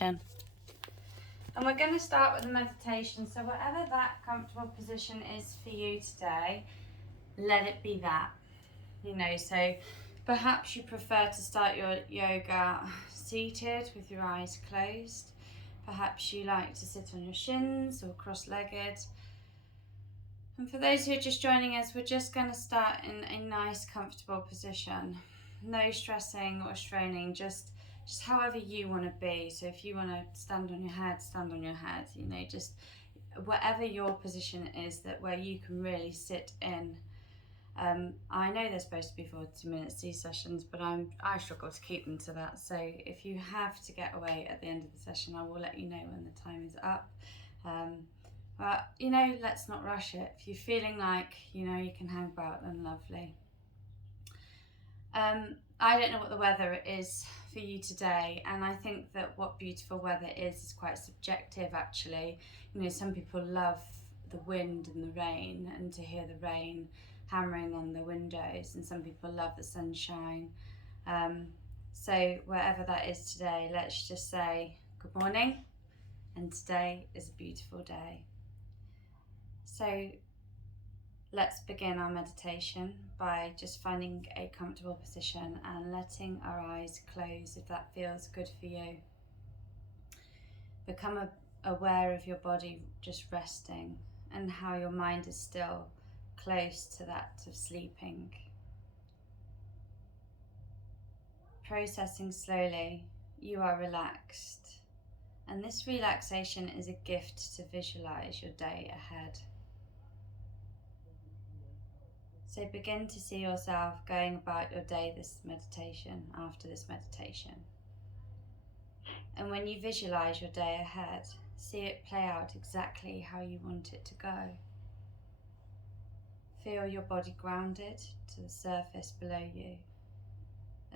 position. And we're going to start with the meditation. So whatever that comfortable position is for you today, let it be that. So perhaps you prefer to start your yoga seated with your eyes closed. Perhaps you like to sit on your shins or cross-legged. And for those who are just joining us, we're just going to start in a nice, comfortable position. No stressing or straining, just however you want to be. So if you want to stand on your head, stand on your head. Just whatever your position is, that where you can really sit in. I know they're supposed to be 40 minutes, these sessions, but I struggle to keep them to that. So if you have to get away at the end of the session, I will let you know when the time is up. But, let's not rush it. If you're feeling like, you can hang about, then lovely. I don't know what the weather is for you today, and I think that what beautiful weather is quite subjective, actually. Some people love the wind and the rain, and to hear the rain hammering on the windows, and some people love the sunshine. So wherever that is today, let's just say good morning, and today is a beautiful day. So let's begin our meditation by just finding a comfortable position and letting our eyes close if that feels good for you. Become aware of your body just resting and how your mind is still close to that of sleeping. Processing slowly, you are relaxed, and this relaxation is a gift to visualize your day ahead. So begin to see yourself going about your day after this meditation. And when you visualize your day ahead, see it play out exactly how you want it to go. Feel your body grounded to the surface below you.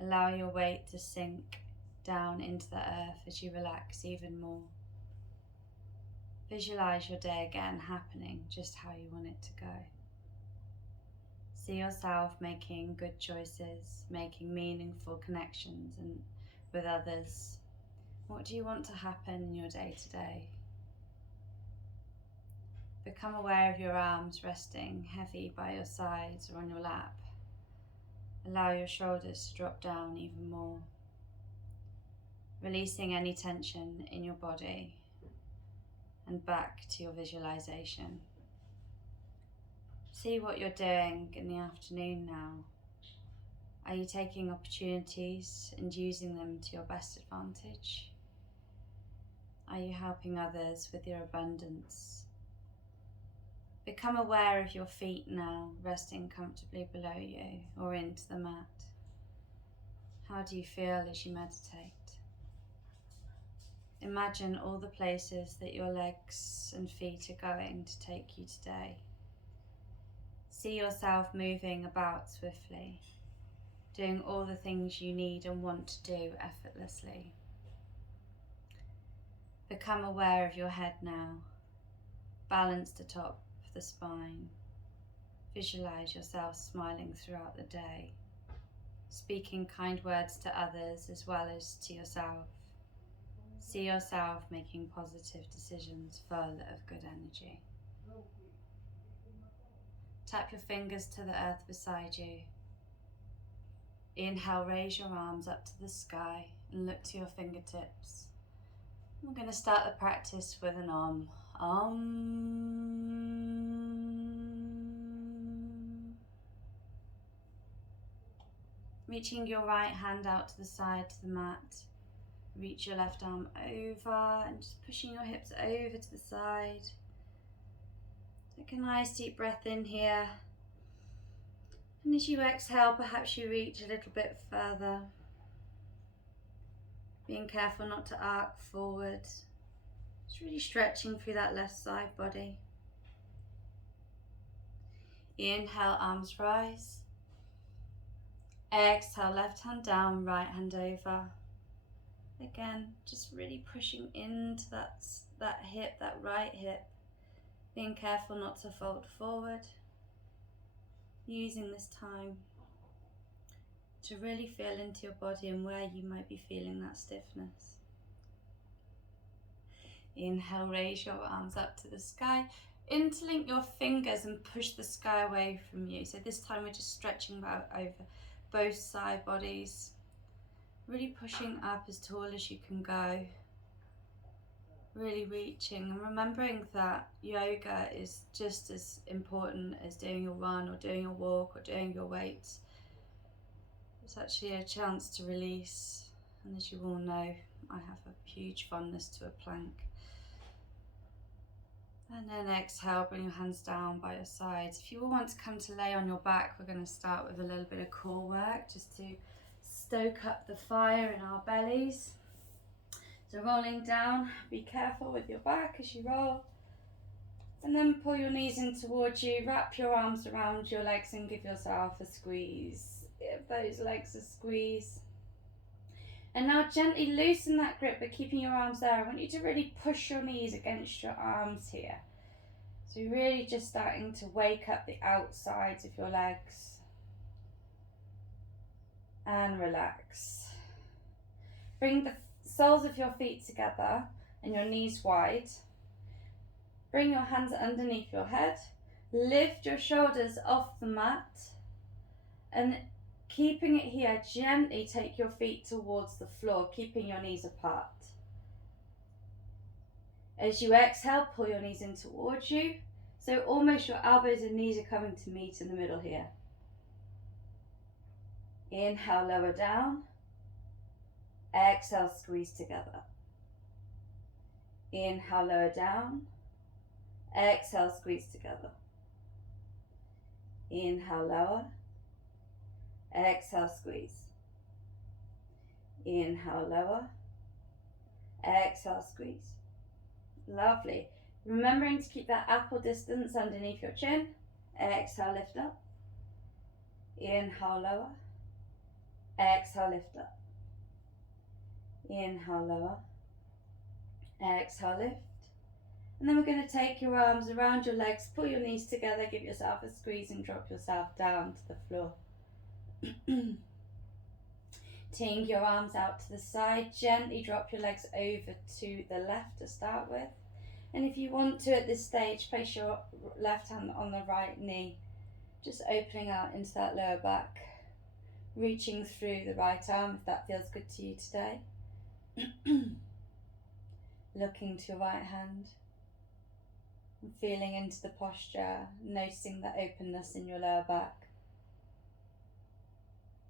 Allow your weight to sink down into the earth as you relax even more. Visualize your day again happening just how you want it to go. See yourself making good choices, making meaningful connections with others. What do you want to happen in your day today? Become aware of your arms resting heavy by your sides or on your lap. Allow your shoulders to drop down even more, releasing any tension in your body, and back to your visualization. See what you're doing in the afternoon now. Are you taking opportunities and using them to your best advantage? Are you helping others with your abundance? Become aware of your feet now, resting comfortably below you or into the mat. How do you feel as you meditate? Imagine all the places that your legs and feet are going to take you today. See yourself moving about swiftly, doing all the things you need and want to do effortlessly. Become aware of your head now, balanced atop the spine. Visualize yourself smiling throughout the day, speaking kind words to others as well as to yourself. See yourself making positive decisions full of good energy. Tap your fingers to the earth beside you. Inhale, raise your arms up to the sky and look to your fingertips. We're going to start the practice with an Om. Om. Reaching your right hand out to the side to the mat. Reach your left arm over and just pushing your hips over to the side. Take a nice deep breath in here. And as you exhale, perhaps you reach a little bit further. Being careful not to arc forward. Just really stretching through that left side body. Inhale, arms rise. Exhale, left hand down, right hand over. Again, just really pushing into that hip, that right hip. Being careful not to fold forward. Using this time to really feel into your body and where you might be feeling that stiffness. Inhale, raise your arms up to the sky. Interlink your fingers and push the sky away from you. So this time we're just stretching out over both side bodies. Really pushing up as tall as you can go. Really reaching and remembering that yoga is just as important as doing your run or doing your walk or doing your weights. It's actually a chance to release, and as you all know, I have a huge fondness to a plank. And then exhale, bring your hands down by your sides. If you all want to come to lay on your back, we're going to start with a little bit of core work just to stoke up the fire in our bellies. So rolling down, be careful with your back as you roll. And then pull your knees in towards you, wrap your arms around your legs and give yourself a squeeze. Give those legs a squeeze. And now gently loosen that grip, but keeping your arms there. I want you to really push your knees against your arms here. So you're really just starting to wake up the outsides of your legs. And relax. Bring the soles of your feet together and your knees wide. Bring your hands underneath your head. Lift your shoulders off the mat. And keeping it here, gently take your feet towards the floor, keeping your knees apart. As you exhale, pull your knees in towards you. So almost your elbows and knees are coming to meet in the middle here. Inhale, lower down. Exhale, squeeze together. Inhale, lower down. Exhale, squeeze together. Inhale, lower. Exhale, squeeze. Inhale, lower. Exhale, squeeze. Lovely. Remembering to keep that apple distance underneath your chin. Exhale, lift up. Inhale, lower. Exhale, lift up. Inhale, lower. Exhale, lift. And then we're going to take your arms around your legs, pull your knees together, give yourself a squeeze and drop yourself down to the floor. Take your arms out to the side, gently drop your legs over to the left to start with. And if you want to at this stage, place your left hand on the right knee, just opening out into that lower back, reaching through the right arm if that feels good to you today. Looking to your right hand, and feeling into the posture, noticing the openness in your lower back.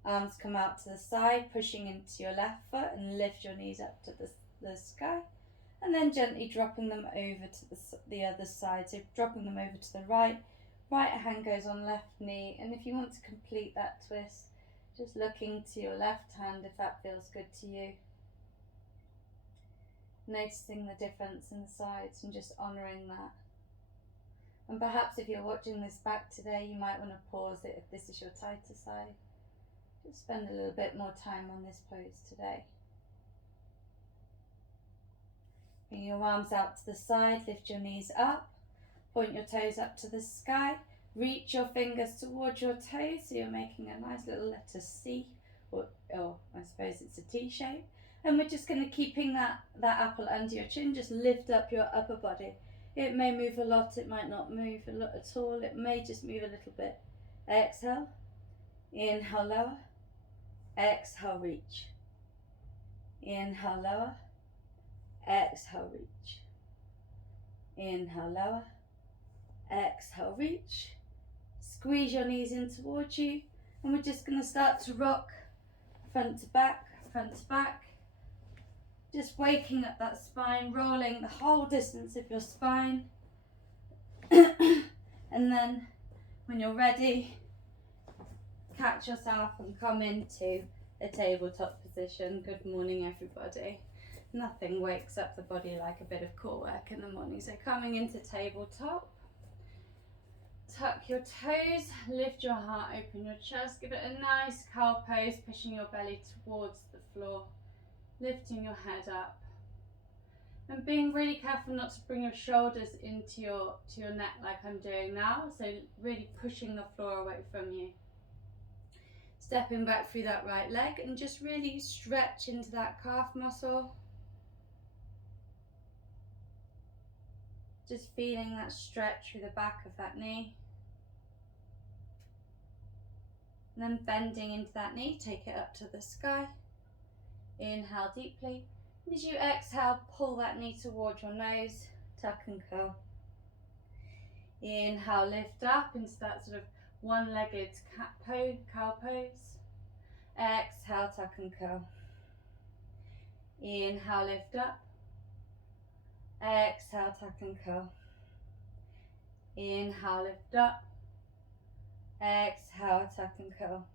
Arms come out to the side, pushing into your left foot and lift your knees up to the sky. And then gently dropping them over to the other side. So dropping them over to the right. Right hand goes on left knee. And if you want to complete that twist, just looking to your left hand if that feels good to you. Noticing the difference in the sides and just honouring that. And perhaps if you're watching this back today, you might want to pause it if this is your tighter side. Just spend a little bit more time on this pose today. Bring your arms out to the side, lift your knees up, point your toes up to the sky, reach your fingers towards your toes so you're making a nice little letter C, or I suppose it's a T shape. And we're just going to keeping that apple under your chin, just lift up your upper body. It may move a lot, it might not move a lot at all, it may just move a little bit. Exhale, inhale, lower, exhale, reach. Inhale, lower, exhale, reach. Inhale, lower, exhale, reach. Squeeze your knees in towards you, and we're just going to start to rock front to back, front to back. Just waking up that spine, rolling the whole distance of your spine. And then when you're ready, catch yourself and come into a tabletop position. Good morning, everybody. Nothing wakes up the body like a bit of core work in the morning. So coming into tabletop, tuck your toes, lift your heart, open your chest, give it a nice cow pose, pushing your belly towards the floor. Lifting your head up and being really careful not to bring your shoulders into your neck like I'm doing now, so really pushing the floor away from you. Stepping back through that right leg and just really stretch into that calf muscle. Just feeling that stretch through the back of that knee. And then bending into that knee, take it up to the sky. Inhale deeply. And as you exhale, pull that knee towards your nose, tuck and curl. Inhale, lift up into that sort of one-legged cow pose. Exhale, tuck and curl. Inhale, lift up. Exhale, tuck and curl. Inhale, lift up. Exhale, tuck and curl.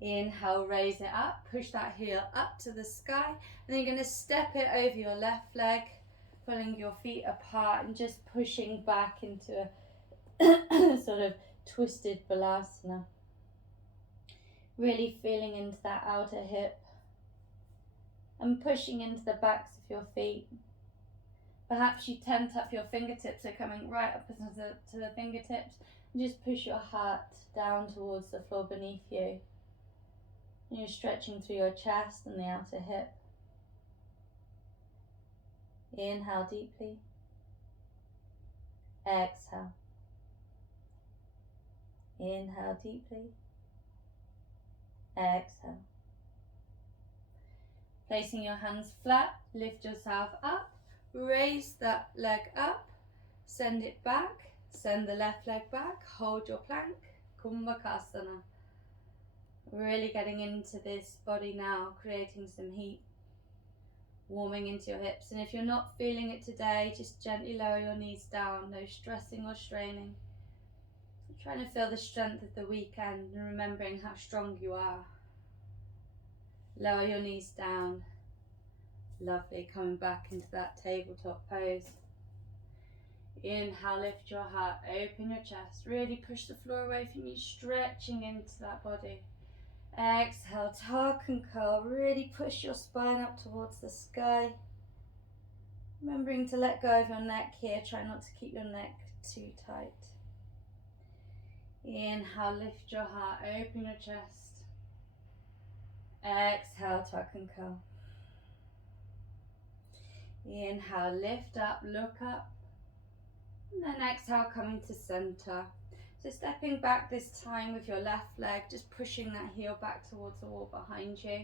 Inhale, raise it up, push that heel up to the sky, and then you're going to step it over your left leg, pulling your feet apart and just pushing back into a sort of twisted balasana. Really feeling into that outer hip and pushing into the backs of your feet. Perhaps you tent up your fingertips, so coming right up to the fingertips, and just push your heart down towards the floor beneath you. And you're stretching through your chest and the outer hip. Inhale deeply. Exhale. Inhale deeply. Exhale. Placing your hands flat, lift yourself up, raise that leg up, send it back, send the left leg back, hold your plank, Kumbhakasana. Really getting into this body now, creating some heat, warming into your hips. And if you're not feeling it today, just gently lower your knees down, no stressing or straining. Trying to feel the strength of the weekend and remembering how strong you are. Lower your knees down. Lovely, coming back into that tabletop pose. Inhale, lift your heart, open your chest, really push the floor away from you, stretching into that body. Exhale, tuck and curl, really push your spine up towards the sky. Remembering to let go of your neck here, try not to keep your neck too tight. Inhale, lift your heart, open your chest. Exhale, tuck and curl. Inhale, lift up, look up. And then exhale, coming to center. So stepping back this time with your left leg, just pushing that heel back towards the wall behind you.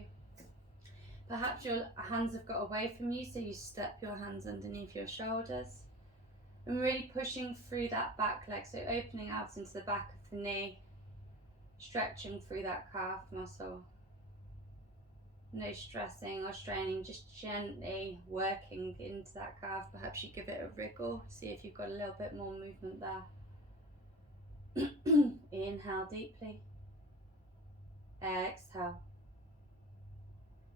Perhaps your hands have got away from you, so you step your hands underneath your shoulders. And really pushing through that back leg, so opening out into the back of the knee, stretching through that calf muscle. No stressing or straining, just gently working into that calf. Perhaps you give it a wriggle, see if you've got a little bit more movement there. Inhale deeply. Exhale.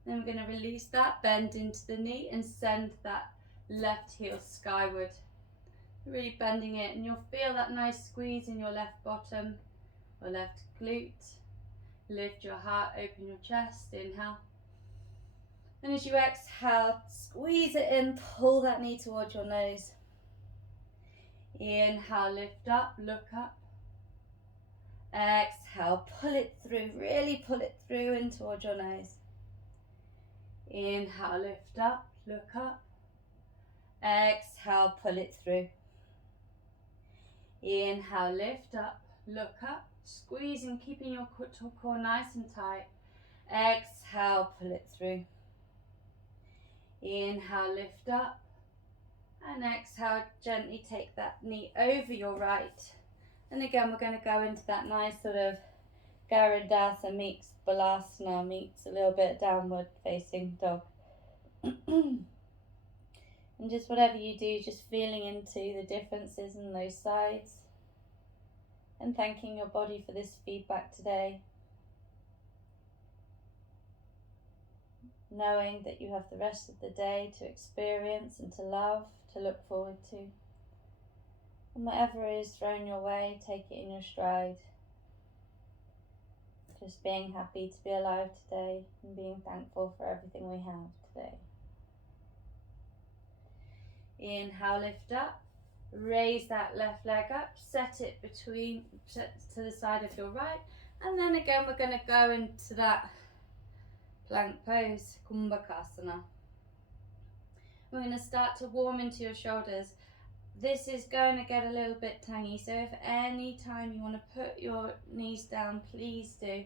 Then we're going to release that, bend into the knee and send that left heel skyward. Really bending it, and you'll feel that nice squeeze in your left bottom or left glute. Lift your heart, open your chest, inhale. And as you exhale, squeeze it in, pull that knee towards your nose. Inhale, lift up, look up. Exhale, pull it through, really pull it through in towards your nose. Inhale, lift up, look up. Exhale, pull it through. Inhale, lift up, look up, squeezing, keeping your core nice and tight. Exhale, pull it through. Inhale, lift up, and exhale, gently take that knee over your right. And again, we're going to go into that nice sort of Garudasa meets Balasana meets a little bit downward facing dog. And just whatever you do, just feeling into the differences in those sides and thanking your body for this feedback today. Knowing that you have the rest of the day to experience and to love, to look forward to. And whatever is thrown your way, take it in your stride. Just being happy to be alive today and being thankful for everything we have today. Inhale, lift up, raise that left leg up, set it to the side of your right, and then again we're going to go into that plank pose, Kumbhakasana. We're going to start to warm into your shoulders. This is going to get a little bit tangy, so if any time you want to put your knees down, please do.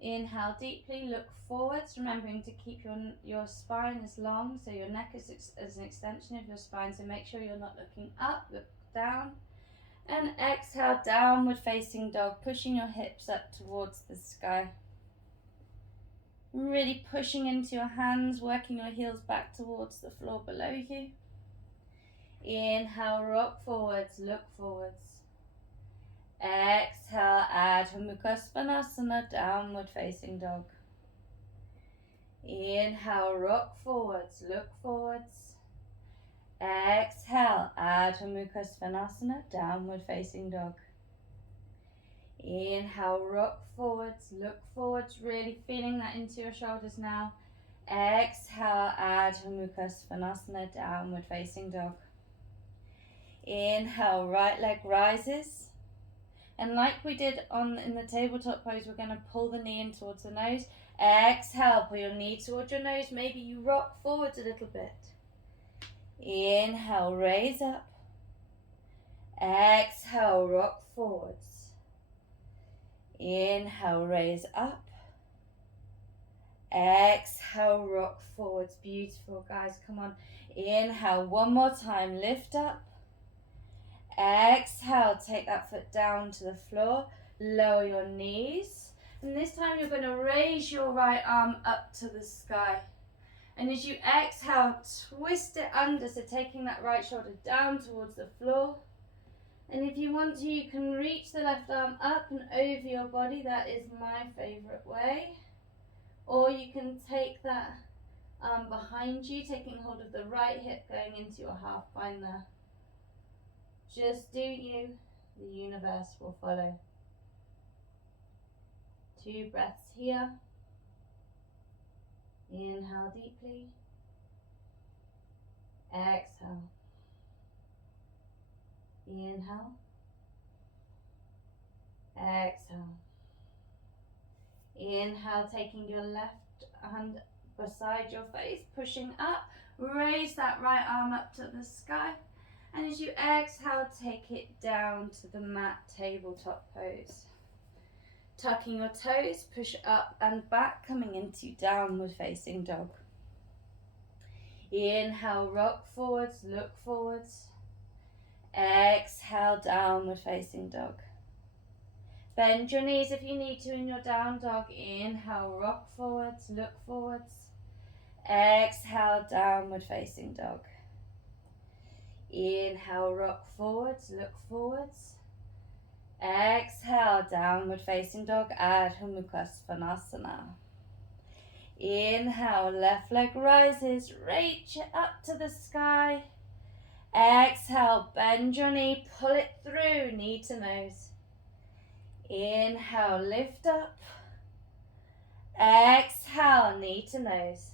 Inhale deeply, look forwards, remembering to keep your spine as long, so your neck is as an extension of your spine, so make sure you're not looking up, look down. And exhale, downward facing dog, pushing your hips up towards the sky. Really pushing into your hands, working your heels back towards the floor below you. Inhale, rock forwards, look forwards. Exhale, Adho Mukha Svanasana, downward facing dog. Inhale, rock forwards, look forwards. Exhale, Adho Mukha Svanasana, downward facing dog. Inhale, rock forwards, look forwards, really feeling that into your shoulders now. Exhale, Adho Mukha Svanasana, downward facing dog. Inhale, right leg rises. And like we did in the tabletop pose, we're going to pull the knee in towards the nose. Exhale, pull your knee towards your nose. Maybe you rock forwards a little bit. Inhale, raise up. Exhale, rock forwards. Inhale, raise up. Exhale, rock forwards. Beautiful, guys. Come on. Inhale, one more time. Lift up. Exhale, take that foot down to the floor. Lower your knees. And this time you're going to raise your right arm up to the sky. And as you exhale, twist it under, so taking that right shoulder down towards the floor. And if you want to, you can reach the left arm up and over your body. That is my favourite way. Or you can take that arm behind you, taking hold of the right hip, going into your half bind there. Just do you, the universe will follow. 2 breaths here. Inhale deeply. Exhale. Inhale. Exhale. Inhale, taking your left hand beside your face, pushing up. Raise that right arm up to the sky. And as you exhale, take it down to the mat tabletop pose. Tucking your toes, push up and back, coming into downward facing dog. Inhale, rock forwards, look forwards. Exhale, downward facing dog. Bend your knees if you need to in your down dog. Inhale, rock forwards, look forwards. Exhale, downward facing dog. Inhale, rock forwards, look forwards. Exhale, downward facing dog, Adho Mukha Svanasana. Inhale, left leg rises, reach it up to the sky. Exhale, bend your knee, pull it through, knee to nose. Inhale, lift up. Exhale, knee to nose.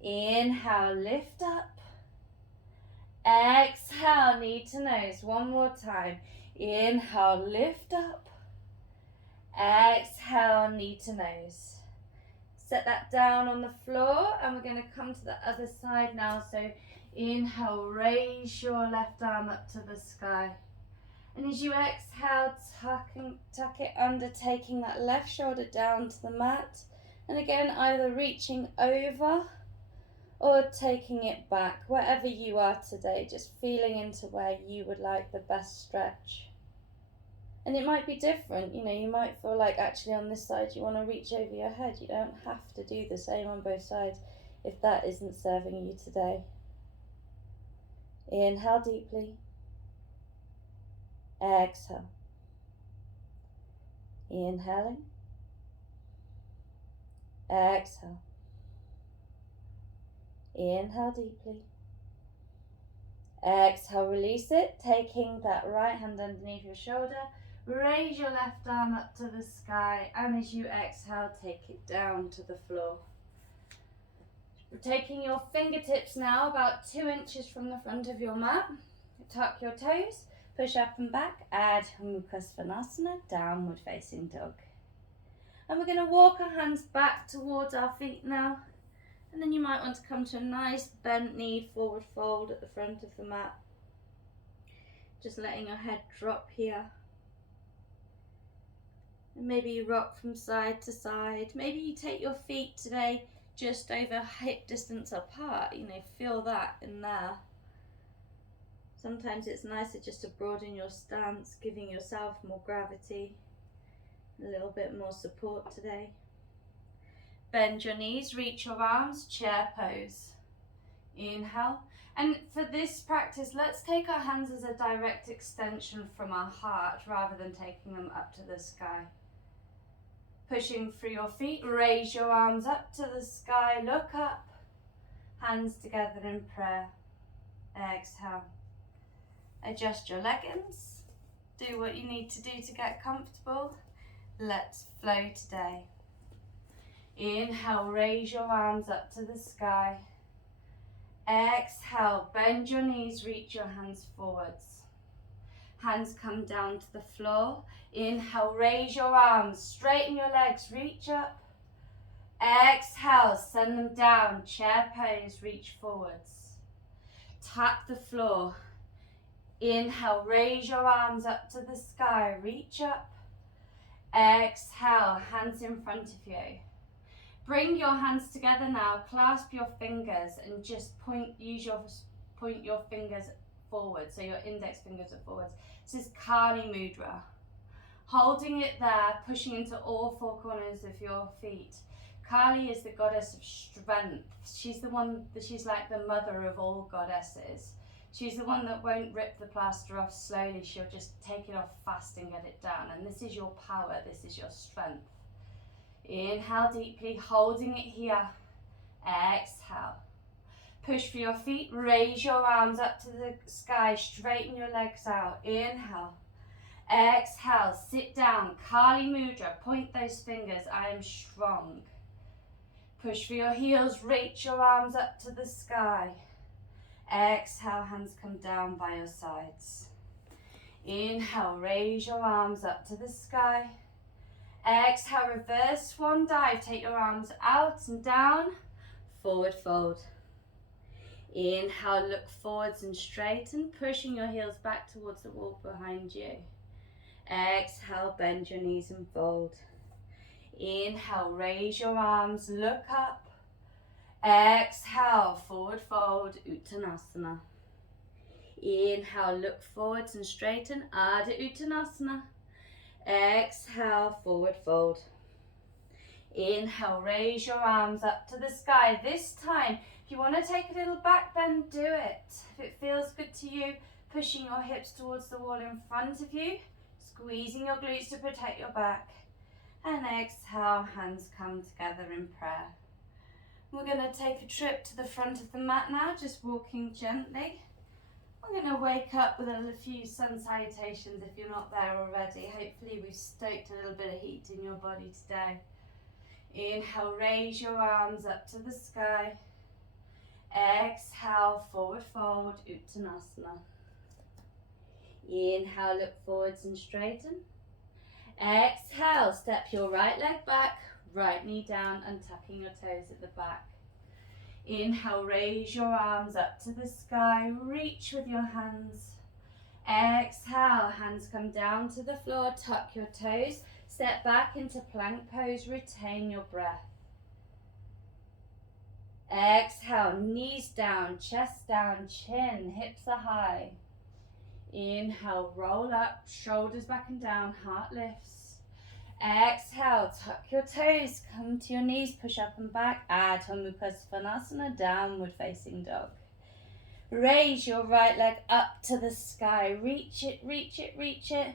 Inhale, lift up. Exhale, knee to nose. One more time. Inhale, lift up. Exhale, knee to nose. Set that down on the floor and we're going to come to the other side now. So inhale, raise your left arm up to the sky. And as you exhale, tuck it under, taking that left shoulder down to the mat. And again, either reaching over or taking it back, wherever you are today, just feeling into where you would like the best stretch. And it might be different, you might feel like actually on this side you want to reach over your head. You don't have to do the same on both sides if that isn't serving you today. Inhale deeply. Exhale. Inhaling. Exhale. Inhale deeply. Exhale, release it, taking that right hand underneath your shoulder. Raise your left arm up to the sky, and as you exhale, take it down to the floor. Taking your fingertips now about 2 inches from the front of your mat. Tuck your toes, push up and back, Adho Mukha Svanasana, downward facing dog. And we're going to walk our hands back towards our feet now. And then you might want to come to a nice bent knee forward fold at the front of the mat. Just letting your head drop here. And maybe you rock from side to side. Maybe you take your feet today just over hip distance apart. You know, feel that in there. Sometimes it's nicer just to broaden your stance, giving yourself more gravity, a little bit more support today. Bend your knees, reach your arms, chair pose. Inhale. And for this practice, let's take our hands as a direct extension from our heart rather than taking them up to the sky. Pushing through your feet, raise your arms up to the sky, look up, hands together in prayer. Exhale. Adjust your leggings, do what you need to do to get comfortable. Let's flow today. Inhale, raise your arms up to the sky. Exhale, bend your knees, reach your hands forwards. Hands come down to the floor. Inhale, raise your arms, straighten your legs, reach up. Exhale, send them down, chair pose, reach forwards. Tap the floor. Inhale, raise your arms up to the sky, reach up. Exhale, hands in front of you. Bring your hands together now, clasp your fingers and just point your fingers forward, so your index fingers are forwards. This is Kali Mudra. Holding it there, pushing into all four corners of your feet. Kali is the goddess of strength. She's like the mother of all goddesses. She's the one that won't rip the plaster off slowly. She'll just take it off fast and get it down. And this is your power, this is your strength. Inhale deeply, holding it here. Exhale. Push for your feet, raise your arms up to the sky, straighten your legs out. Inhale. Exhale, sit down, Kali Mudra, point those fingers, I am strong. Push for your heels, reach your arms up to the sky. Exhale, hands come down by your sides. Inhale, raise your arms up to the sky. Exhale, reverse swan dive, take your arms out and down, forward fold. Inhale, look forwards and straighten, pushing your heels back towards the wall behind you. Exhale, bend your knees and fold. Inhale, raise your arms, look up. Exhale, forward fold, Uttanasana. Inhale, look forwards and straighten, Ardha Uttanasana. Exhale, forward fold. Inhale, raise your arms up to the sky. This time, if you want to take a little back bend, do it. If it feels good to you, pushing your hips towards the wall in front of you, squeezing your glutes to protect your back. And exhale, hands come together in prayer. We're going to take a trip to the front of the mat now, just walking gently. We're going to wake up with a few sun salutations if you're not there already. Hopefully we've stoked a little bit of heat in your body today. Inhale, raise your arms up to the sky. Exhale, forward fold, Uttanasana. Inhale, look forwards and straighten. Exhale, step your right leg back, right knee down and tucking your toes at the back. Inhale, raise your arms up to the sky, reach with your hands. Exhale, hands come down to the floor, tuck your toes, step back into plank pose, retain your breath. Exhale, knees down, chest down, chin, hips are high. Inhale, roll up, shoulders back and down, heart lifts. Exhale, tuck your toes, come to your knees, push up and back, Adho Mukha Svanasana, downward facing dog. Raise your right leg up to the sky, reach it, reach it, reach it.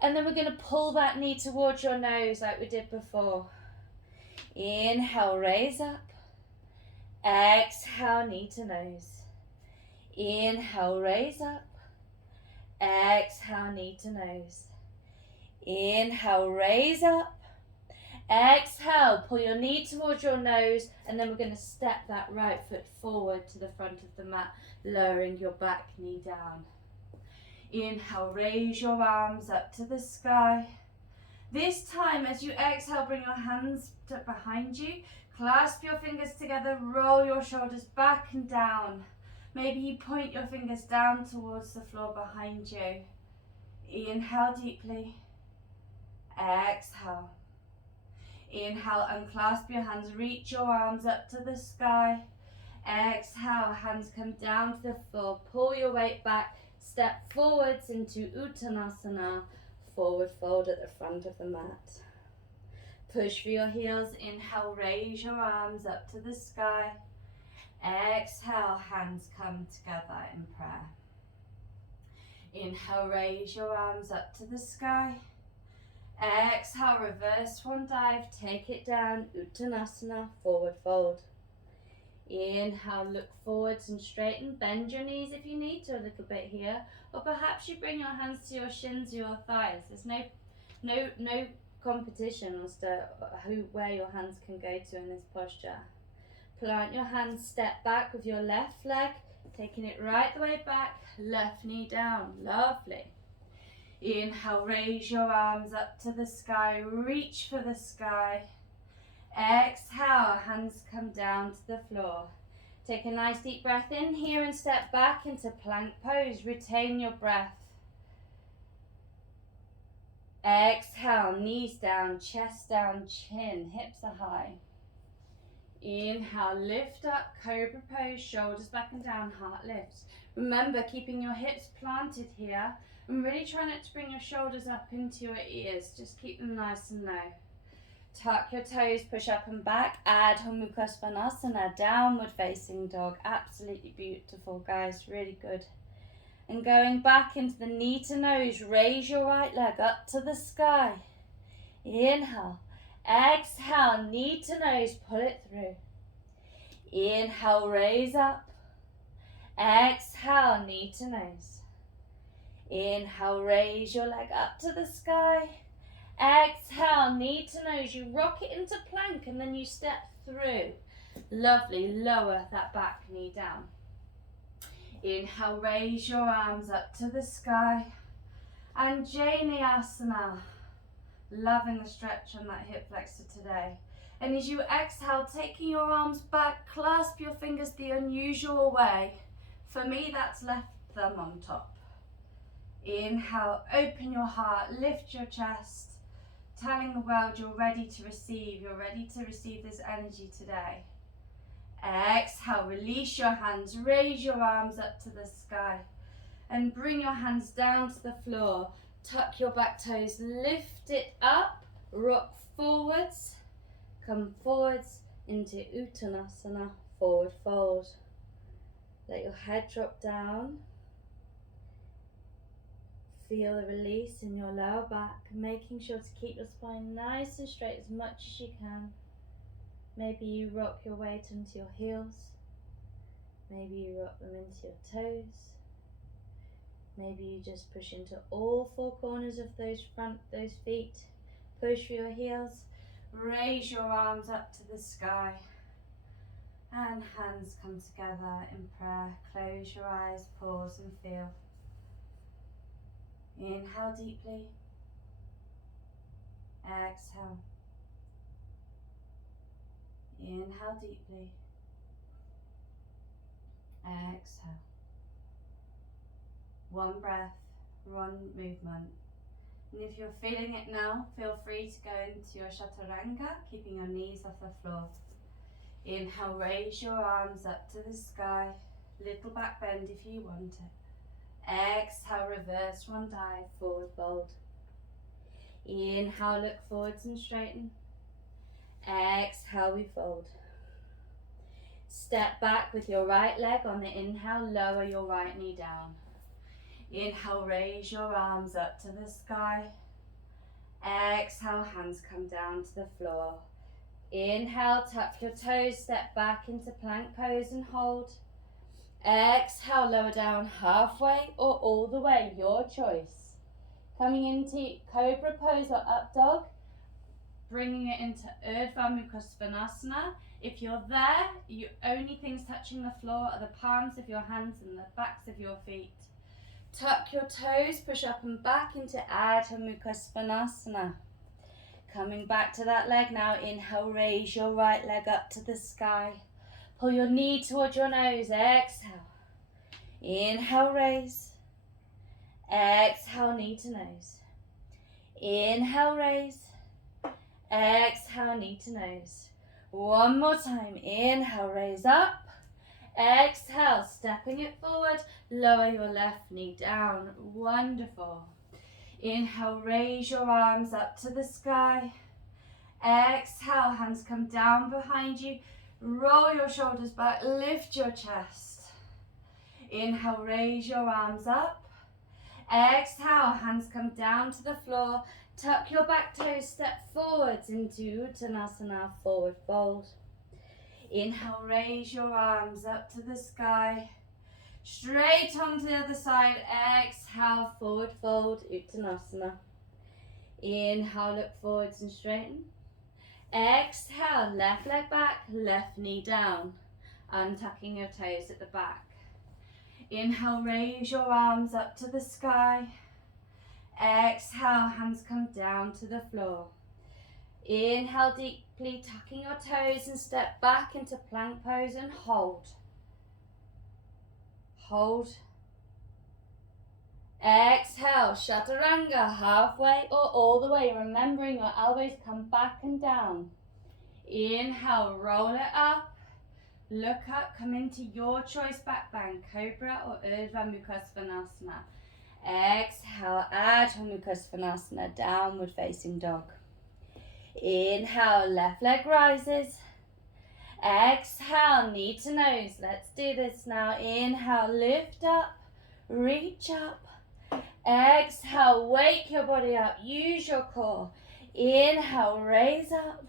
And then we're going to pull that knee towards your nose like we did before. Inhale, raise up. Exhale, knee to nose. Inhale, raise up. Exhale, knee to nose. Inhale, raise up. Exhale, pull your knee towards your nose, and then we're going to step that right foot forward to the front of the mat, lowering your back knee down. Inhale, raise your arms up to the sky. This time, as you exhale, bring your hands behind you, clasp your fingers together, roll your shoulders back and down. Maybe you point your fingers down towards the floor behind you. Inhale deeply. Exhale. Inhale, unclasp your hands, reach your arms up to the sky. Exhale, hands come down to the floor, pull your weight back, step forwards into Uttanasana, forward fold at the front of the mat. Push for your heels, inhale, raise your arms up to the sky. Exhale, hands come together in prayer. Inhale, raise your arms up to the sky. Exhale, reverse one dive, take it down, Uttanasana, forward fold. Inhale, look forwards and straighten, bend your knees if you need to a little bit here, or perhaps you bring your hands to your shins or your thighs. There's no competition as to where your hands can go to in this posture. Plant your hands, step back with your left leg, taking it right the way back, left knee down, lovely. Inhale, raise your arms up to the sky, reach for the sky. Exhale, hands come down to the floor. Take a nice deep breath in here and step back into plank pose. Retain your breath. Exhale, knees down, chest down, chin, hips are high. Inhale, lift up, cobra pose, shoulders back and down, heart lifts. Remember, keeping your hips planted here and really try not to bring your shoulders up into your ears. Just keep them nice and low. Tuck your toes, push up and back, Adho Mukha Svanasana, downward facing dog. Absolutely beautiful, guys, really good. And going back into the knee to nose, raise your right leg up to the sky. Inhale, exhale, knee to nose, pull it through. Inhale, raise up. Exhale, knee to nose. Inhale, raise your leg up to the sky. Exhale, knee to nose, you rock it into plank and then you step through. Lovely, lower that back knee down. Inhale, raise your arms up to the sky. And Asana, loving the stretch on that hip flexor today. And as you exhale, taking your arms back, clasp your fingers the unusual way. For me, that's left thumb on top. Inhale, open your heart, lift your chest. Telling the world you're ready to receive. You're ready to receive this energy today. Exhale, release your hands, raise your arms up to the sky. And bring your hands down to the floor. Tuck your back toes, lift it up, rock forwards. Come forwards into Uttanasana, forward fold. Let your head drop down. Feel the release in your lower back, making sure to keep your spine nice and straight as much as you can. Maybe you rock your weight into your heels. Maybe you rock them into your toes. Maybe you just push into all four corners of those feet. Push for your heels. Raise your arms up to the sky. And hands come together in prayer. Close your eyes, pause and feel. Inhale deeply. Exhale. Inhale deeply. Exhale. One breath, one movement. And if you're feeling it now, feel free to go into your chaturanga, keeping your knees off the floor. Inhale, raise your arms up to the sky. Little back bend if you want it. Exhale, reverse one dive, forward fold. Inhale, look forwards and straighten. Exhale, we fold. Step back with your right leg on the inhale, lower your right knee down. Inhale, raise your arms up to the sky. Exhale, hands come down to the floor. Inhale, tuck your toes, step back into plank pose and hold. Exhale, lower down halfway or all the way, your choice. Coming into cobra pose or up dog, bringing it into Urdhva Mukha Svanasana. If you're there, your only things touching the floor are the palms of your hands and the backs of your feet. Tuck your toes, push up and back into Adho Mukha Svanasana. Coming back to that leg now. Inhale, raise your right leg up to the sky. Pull your knee towards your nose. Exhale. Inhale, raise. Exhale, knee to nose. Inhale, raise. Exhale, knee to nose. One more time. Inhale, raise up. Exhale, stepping it forward. Lower your left knee down. Wonderful. Inhale, raise your arms up to the sky. Exhale, hands come down behind you. Roll your shoulders back, lift your chest. Inhale, raise your arms up. Exhale, hands come down to the floor. Tuck your back toes, step forwards into Uttanasana, forward fold. Inhale, raise your arms up to the sky. Straight onto the other side. Exhale, forward fold, Uttanasana. Inhale, look forwards and straighten. Exhale, left leg back, left knee down. Untucking your toes at the back. Inhale, raise your arms up to the sky. Exhale, hands come down to the floor. Inhale deeply, tucking your toes and step back into plank pose and hold. Hold. Exhale, chaturanga, halfway or all the way, remembering your elbows come back and down. Inhale, roll it up. Look up, come into your choice back bend, Cobra or Urdhva Mukha Svanasana. Exhale, Adho Mukha Svanasana, downward facing dog. Inhale, left leg rises. Exhale, knee to nose. Let's do this now. Inhale, lift up, reach up. Exhale, wake your body up, use your core. Inhale, raise up.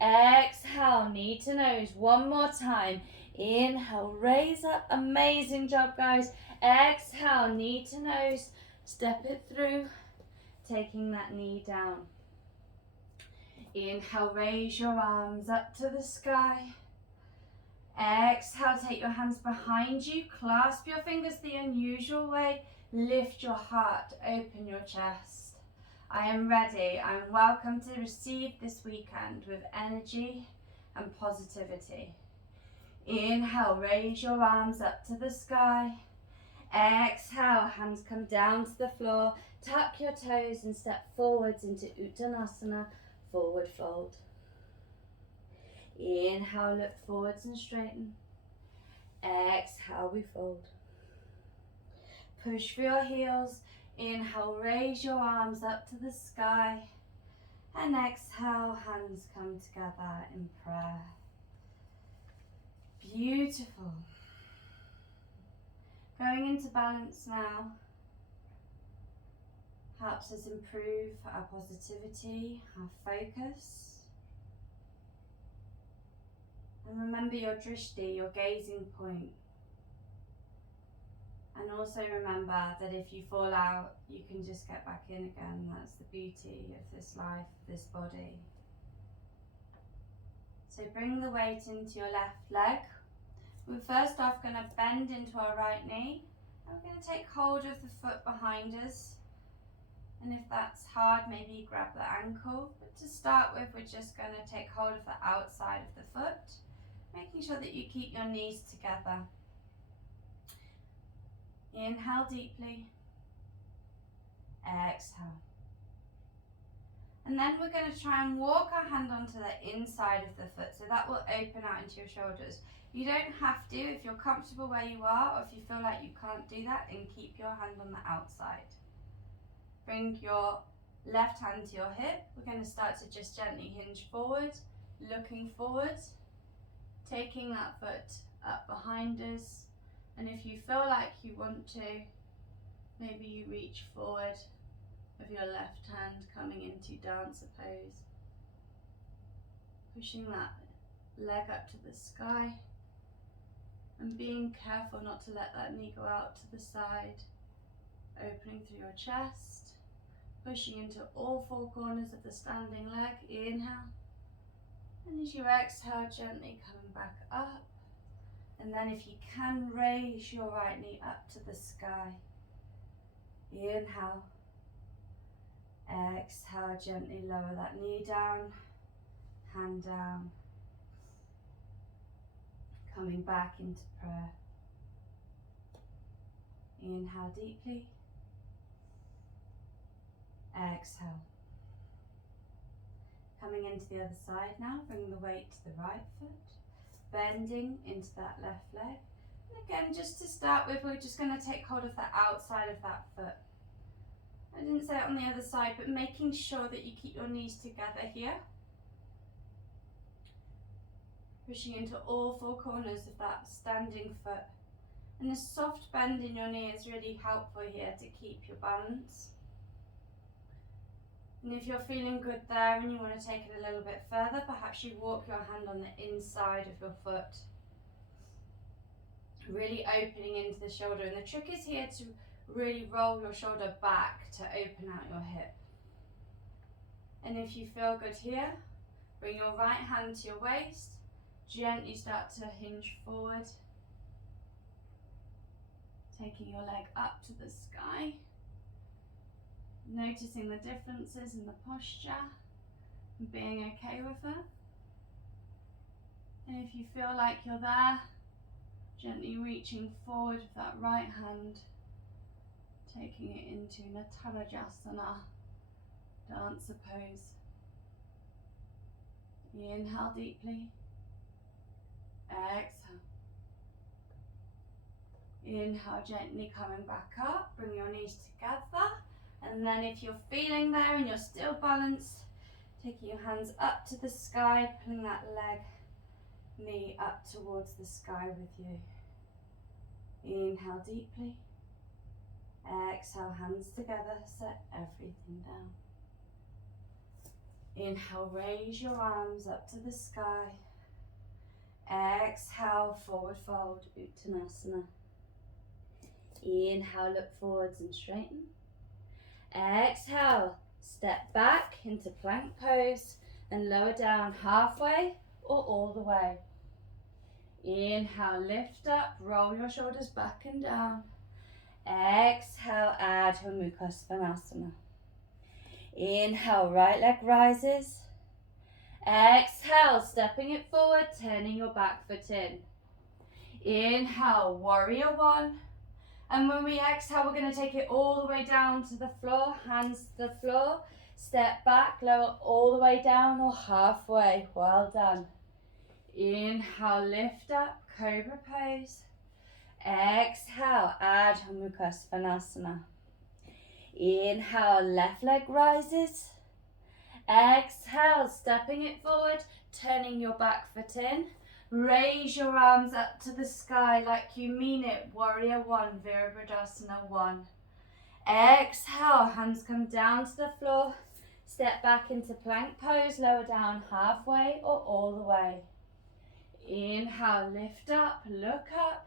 Exhale, knee to nose. One more time. Inhale, raise up. Amazing job, guys. Exhale, knee to nose. Step it through, taking that knee down. Inhale, raise your arms up to the sky. Exhale, take your hands behind you. Clasp your fingers the unusual way. Lift your heart, open your chest. I am ready. I'm welcome to receive this weekend with energy and positivity. Inhale, raise your arms up to the sky. Exhale, hands come down to the floor. Tuck your toes and step forwards into Uttanasana, forward fold. Inhale, look forwards and straighten. Exhale, we fold. Push for your heels. Inhale, raise your arms up to the sky. And exhale, hands come together in prayer. Beautiful. Going into balance now helps us improve our positivity, our focus. And remember your drishti, your gazing point. And also remember that if you fall out, you can just get back in again. That's the beauty of this life, this body. So bring the weight into your left leg. We're first off going to bend into our right knee. And we're going to take hold of the foot behind us. And if that's hard, maybe grab the ankle. But to start with, we're just going to take hold of the outside of the foot, making sure that you keep your knees together. Inhale deeply. Exhale. And then we're going to try and walk our hand onto the inside of the foot, so that will open out into your shoulders. You don't have to. If you're comfortable where you are, or if you feel like you can't do that, then keep your hand on the outside. Bring your left hand to your hip. We're going to start to just gently hinge forward, looking forward, taking that foot up behind us. And if you feel like you want to, maybe you reach forward with your left hand coming into dancer pose. Pushing that leg up to the sky and being careful not to let that knee go out to the side. Opening through your chest, pushing into all four corners of the standing leg. Inhale. And as you exhale, gently coming back up. And then if you can, raise your right knee up to the sky. Inhale. Exhale, gently lower that knee down, hand down. Coming back into prayer. Inhale deeply. Exhale. Coming into the other side now, bring the weight to the right foot, bending into that left leg. And again, just to start with, we're just going to take hold of the outside of that foot. I didn't say it on the other side, but making sure that you keep your knees together here. Pushing into all four corners of that standing foot. And a soft bend in your knee is really helpful here to keep your balance. And if you're feeling good there and you want to take it a little bit further, perhaps you walk your hand on the inside of your foot. Really opening into the shoulder. And the trick is here to really roll your shoulder back to open out your hip. And if you feel good here, bring your right hand to your waist. Gently start to hinge forward. Taking your leg up to the sky. Noticing the differences in the posture and being okay with it. And if you feel like you're there, gently reaching forward with that right hand, taking it into Natarajasana, dancer pose. Inhale deeply. Exhale. Inhale, gently coming back up. Bring your knees together. And then if you're feeling there and you're still balanced, taking your hands up to the sky, pulling that leg, knee up towards the sky with you. Inhale deeply. Exhale, hands together, set everything down. Inhale, raise your arms up to the sky. Exhale, forward fold, Uttanasana. Inhale, look forwards and straighten. Exhale, step back into plank pose and lower down halfway or all the way. Inhale, lift up, roll your shoulders back and down. Exhale, Adho Mukha Svanasana. Inhale, right leg rises. Exhale, stepping it forward, turning your back foot in. Inhale, warrior one. And when we exhale, we're going to take it all the way down to the floor, hands to the floor. Step back, lower all the way down or halfway. Well done. Inhale, lift up, cobra pose. Exhale, Adho Mukha Svanasana. Inhale, left leg rises. Exhale, stepping it forward, turning your back foot in. Raise your arms up to the sky like you mean it. Warrior one, Virabhadrasana one. Exhale, hands come down to the floor. Step back into plank pose, lower down halfway or all the way. Inhale, lift up, look up.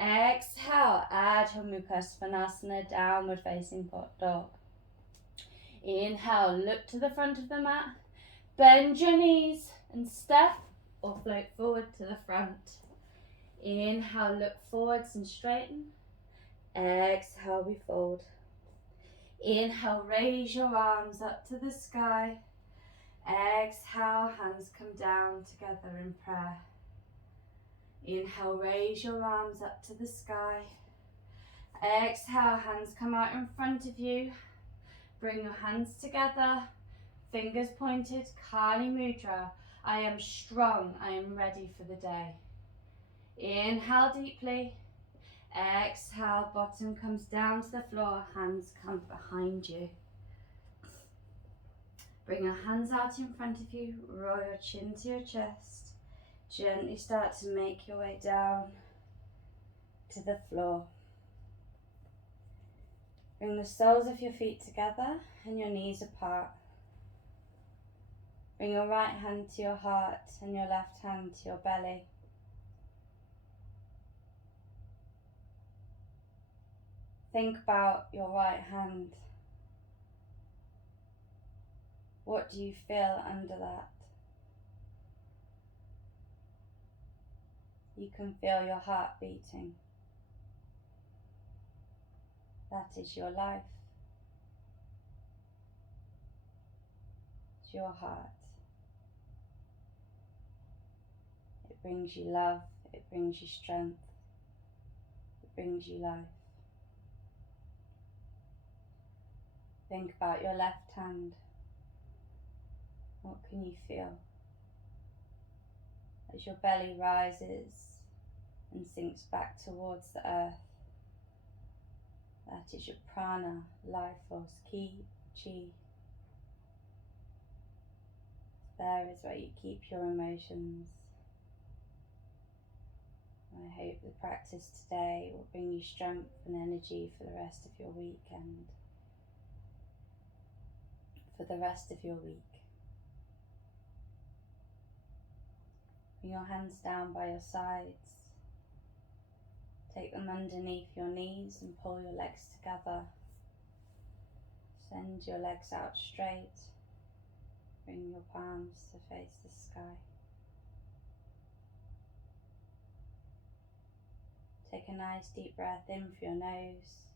Exhale, Adho Mukha Svanasana, downward facing dog. Inhale, look to the front of the mat. Bend your knees and step or float forward to the front. Inhale, look forwards and straighten. Exhale, we fold. Inhale, raise your arms up to the sky. Exhale, hands come down together in prayer. Inhale, raise your arms up to the sky. Exhale, hands come out in front of you. Bring your hands together, fingers pointed, Kali Mudra. I am strong, I am ready for the day. Inhale deeply. Exhale, bottom comes down to the floor, hands come behind you. Bring your hands out in front of you, roll your chin to your chest. Gently start to make your way down to the floor. Bring the soles of your feet together and your knees apart. Bring your right hand to your heart and your left hand to your belly. Think about your right hand. What do you feel under that? You can feel your heart beating. That is your life. to your heart. It brings you love, it brings you strength, it brings you life. Think about your left hand. What can you feel as your belly rises and sinks back towards the earth? That is your prana, life force, ki, chi. There is where you keep your emotions. I hope the practice today will bring you strength and energy for the rest of your week and for the rest of your week. Bring your hands down by your sides. Take them underneath your knees and pull your legs together. Send your legs out straight. Bring your palms to face the sky. Take a nice deep breath in through your nose.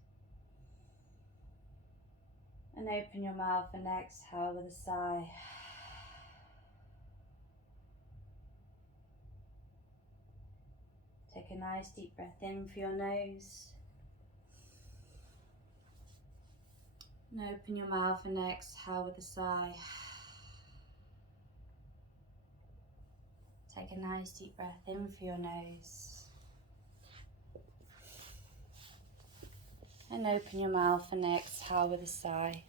And open your mouth and exhale with a sigh. Take a nice deep breath in through your nose. And open your mouth and exhale with a sigh. Take a nice deep breath in through your nose. And open your mouth and exhale with a sigh.